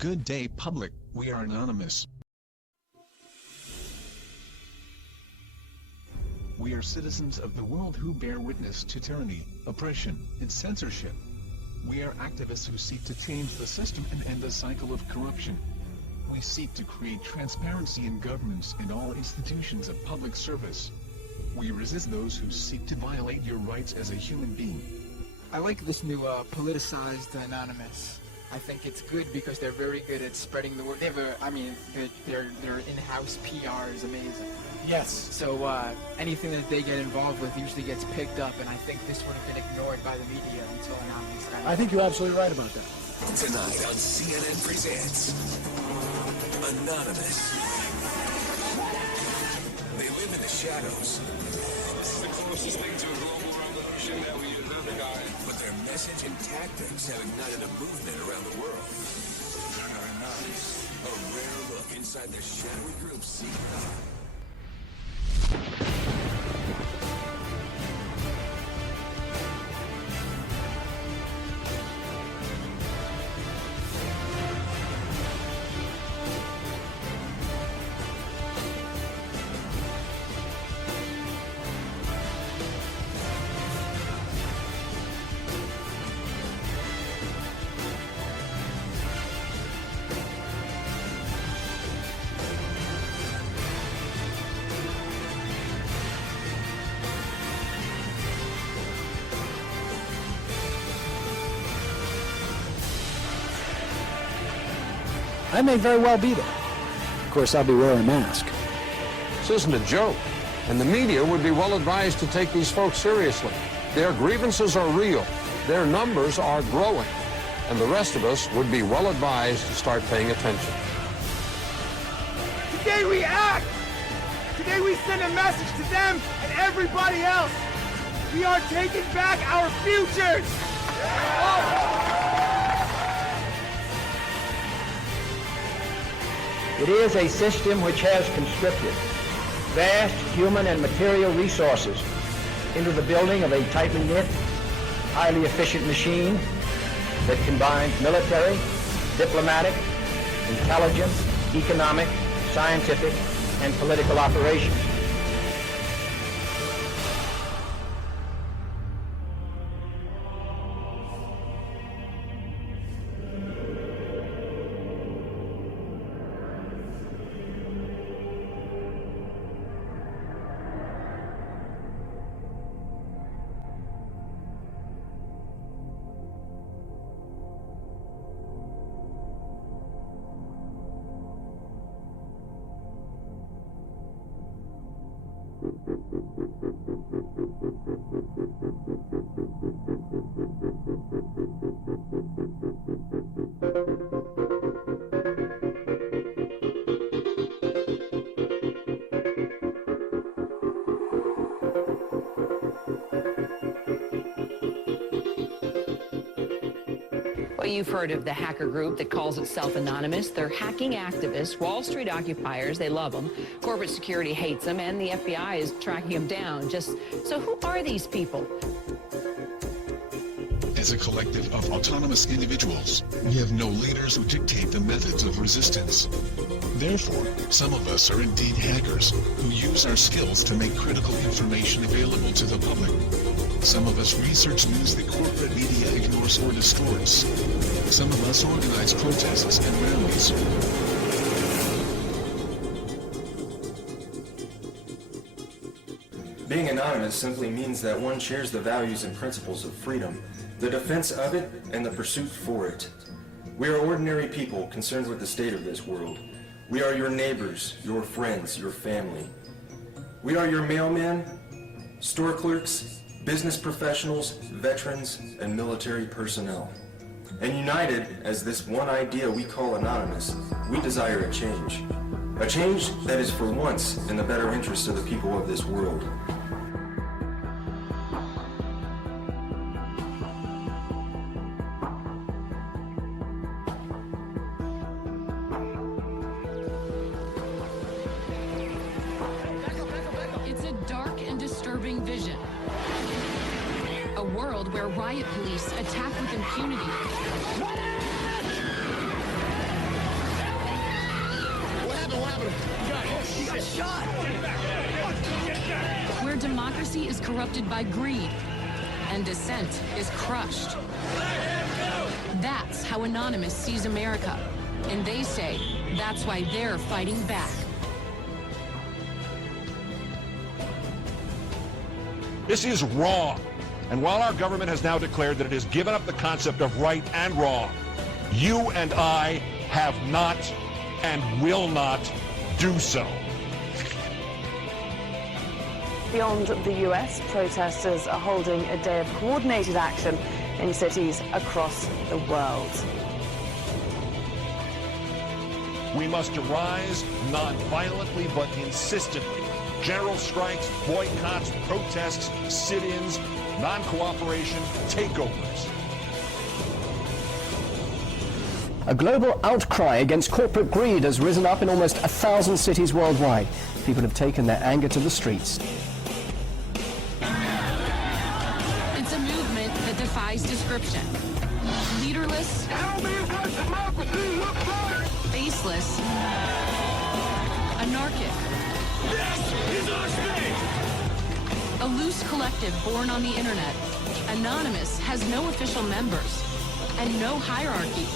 Good day, public. We are anonymous. We are citizens of the world who bear witness to tyranny, oppression, and censorship. We are activists who seek to change the system and end the cycle of corruption. We seek to create transparency in governments and all institutions of public service. We resist those who seek to violate your rights as a human being. I like this new politicized Anonymous. I think it's good because they're very good at spreading the word. They have their in-house PR is amazing. Yes. So anything that they get involved with usually gets picked up, and I think this would have been ignored by the media until Anonymous got I think you're absolutely right about that. Tonight on CNN Presents Anonymous. They live in the shadows. This is the closest thing to a global revolution that we have ever gotten. But their message and tactics have ignited a movement around the world. Anonymous. A rare look inside the shadowy group's secret. I may very well be there. Of course, I'll be wearing a mask. This isn't a joke, and the media would be well advised to take these folks seriously. Their grievances are real, their numbers are growing, and the rest of us would be well advised to start paying attention. Today we act! Today we send a message to them and everybody else! We are taking back our futures! It is a system which has conscripted vast human and material resources into the building of a tightly knit, highly efficient machine that combines military, diplomatic, intelligence, economic, scientific, and political operations. Well, you've heard of the hacker group that calls itself Anonymous. They're hacking activists, Wall Street occupiers. They love them. Corporate security hates them, and the FBI is tracking them down. So who are these people? As a collective of autonomous individuals, we have no leaders who dictate the methods of resistance. Therefore, some of us are indeed hackers, who use our skills to make critical information available to the public. Some of us research news that corporate media ignores or distorts. Some of us organize protests and rallies. Being anonymous simply means that one shares the values and principles of freedom, the defense of it, and the pursuit for it. We are ordinary people concerned with the state of this world. We are your neighbors, your friends, your family. We are your mailmen, store clerks, business professionals, veterans, and military personnel. And united as this one idea we call Anonymous, we desire a change. A change that is for once in the better interest of the people of this world. It's a dark and disturbing vision. A world where riot police attack with impunity. got shot! Where democracy is corrupted by greed and dissent is crushed. That's how Anonymous sees America. And they say that's why they're fighting back. This is wrong. And while our government has now declared that it has given up the concept of right and wrong, you and I have not and will not do so. Beyond the US, protesters are holding a day of coordinated action in cities across the world. We must arise not violently but insistently. General strikes, boycotts, protests, sit-ins, non-cooperation, takeovers. A global outcry against corporate greed has risen up in almost 1,000 cities worldwide. People have taken their anger to the streets. It's a movement that defies description. Leaderless, faceless, anarchic. This is our state! A loose collective born on the internet, Anonymous has no official members and no hierarchy.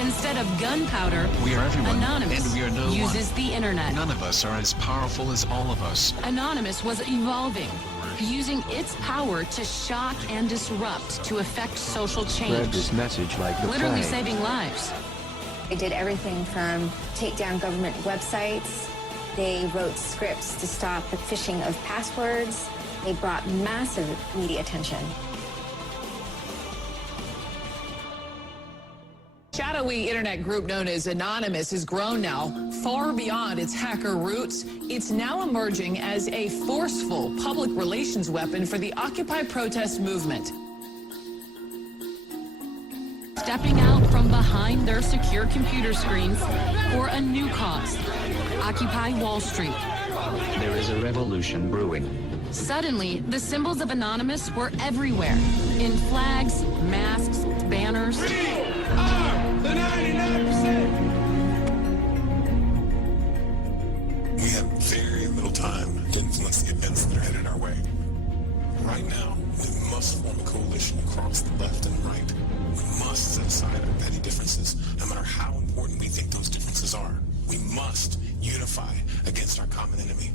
Instead of gunpowder, We are everyone, Anonymous and we are no uses one. the internet. None of us are as powerful as all of us. Anonymous was evolving, using its power to shock and disrupt to affect social Spread change. this message like the Literally plague. saving lives. They did everything from take down government websites. They wrote scripts to stop the phishing of passwords. They brought massive media attention. Shadowy internet group known as Anonymous has grown now far beyond its hacker roots. It's now emerging as a forceful public relations weapon for the Occupy protest movement. Stepping out from behind their secure computer screens for a new cause. Occupy Wall Street. There is a revolution brewing. Suddenly, the symbols of Anonymous were everywhere. In flags, masks, banners. The 99%! We have very little time to influence the events that are headed our way. Right now, we must form a coalition across the left and right. We must set aside our petty differences, no matter how important we think those differences are. We must unify against our common enemy.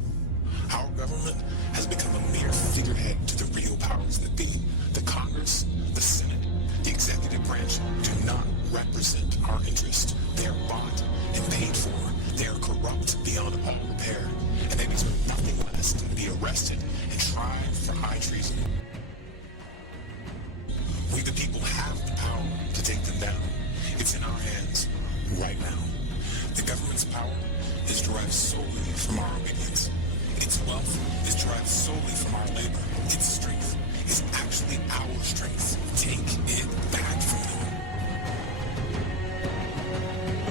Our government has become a mere figurehead to the real powers that be. The Congress, the Senate, the executive branch do not represent our interest. They are bought and paid for. They are corrupt beyond all repair. And they deserve nothing less than to be arrested and tried for high treason. We the people have the power to take them down. It's in our hands right now. The government's power is derived solely from our obedience. Its wealth is derived solely from our labor. Its strength is actually our strength. Take it back from them.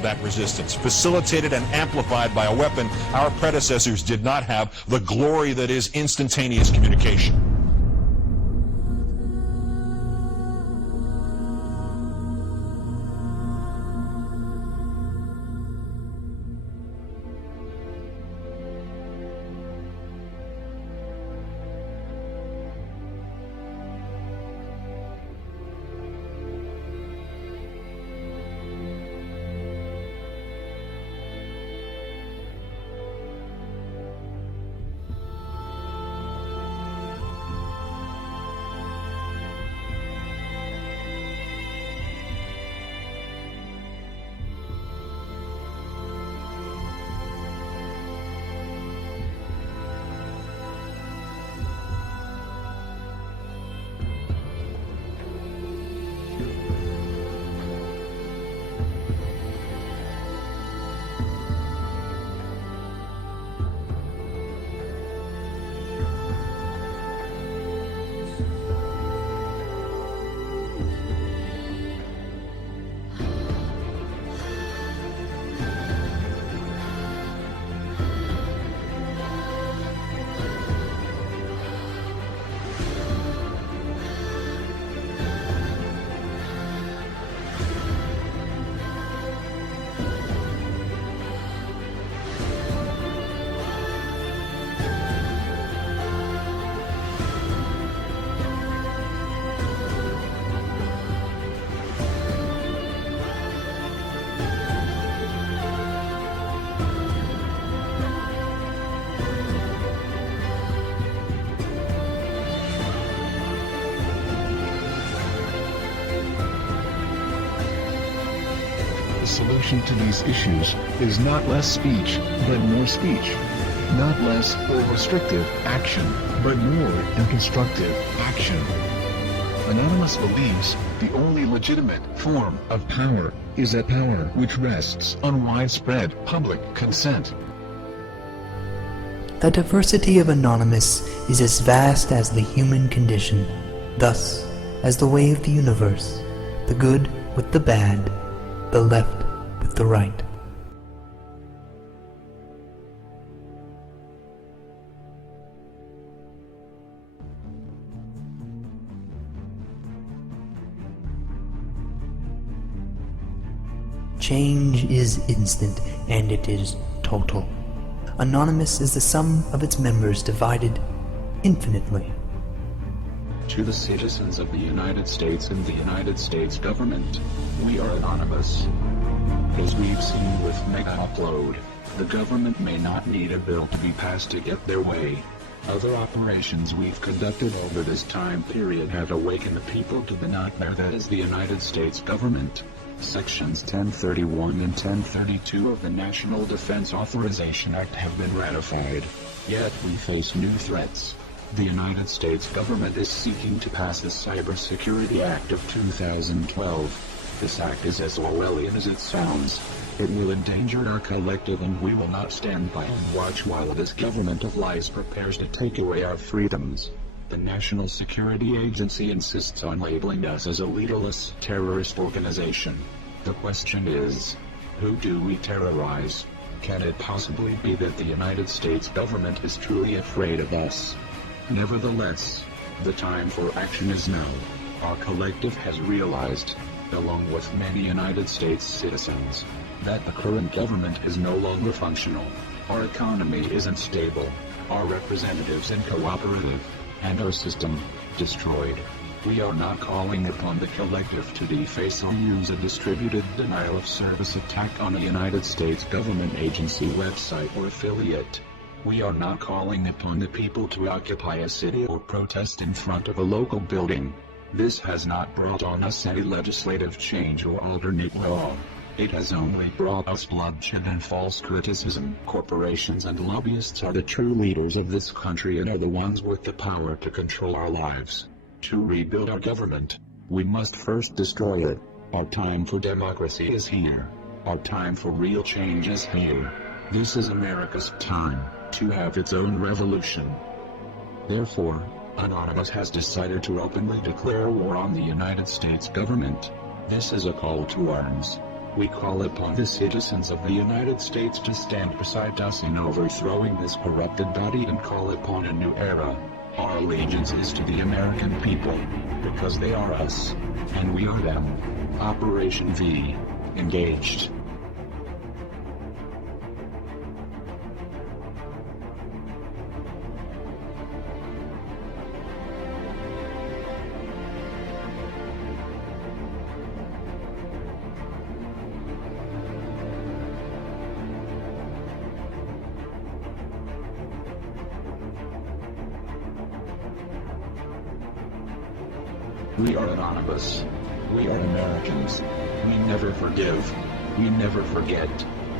That resistance, facilitated and amplified by a weapon our predecessors did not have, the glory that is instantaneous communication. solution to these issues is not less speech, but more speech. Not less or restrictive action, but more and constructive action. Anonymous believes the only legitimate form of power is a power which rests on widespread public consent. The diversity of Anonymous is as vast as the human condition, thus, as the way of the universe, the good with the bad, the left with the right. Change is instant, and it is total. Anonymous is the sum of its members divided infinitely. To the citizens of the United States and the United States government, we are anonymous. As we've seen with Mega Upload, the government may not need a bill to be passed to get their way. Other operations we've conducted over this time period have awakened the people to the nightmare that is the United States government. Sections 1031 and 1032 of the National Defense Authorization Act have been ratified. Yet we face new threats. The United States government is seeking to pass the Cybersecurity Act of 2012. This act is as Orwellian as it sounds. It will endanger our collective, and we will not stand by and watch while this government of lies prepares to take away our freedoms. The National Security Agency insists on labeling us as a leaderless terrorist organization. The question is, who do we terrorize? Can it possibly be that the United States government is truly afraid of us? Nevertheless, the time for action is now. Our collective has realized, along with many United States citizens, that the current government is no longer functional. Our economy isn't stable, our representatives uncooperative, and our system destroyed. We are not calling upon the collective to deface or use a distributed denial of service attack on a United States government agency, website, or affiliate. We are not calling upon the people to occupy a city or protest in front of a local building. This has not brought on us any legislative change or alternate law. It has only brought us bloodshed and false criticism. Corporations and lobbyists are the true leaders of this country and are the ones with the power to control our lives. To rebuild our government, we must first destroy it. Our time for democracy is here. Our time for real change is here. This is America's time to have its own revolution. Therefore, Anonymous has decided to openly declare war on the United States government. This is a call to arms. We call upon the citizens of the United States to stand beside us in overthrowing this corrupted body and call upon a new era. Our allegiance is to the American people, because they are us, and we are them. Operation V. Engaged. We are anonymous. We are Americans. We never forgive. We never forget.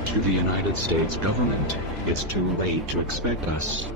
To the United States government, it's too late to expect us.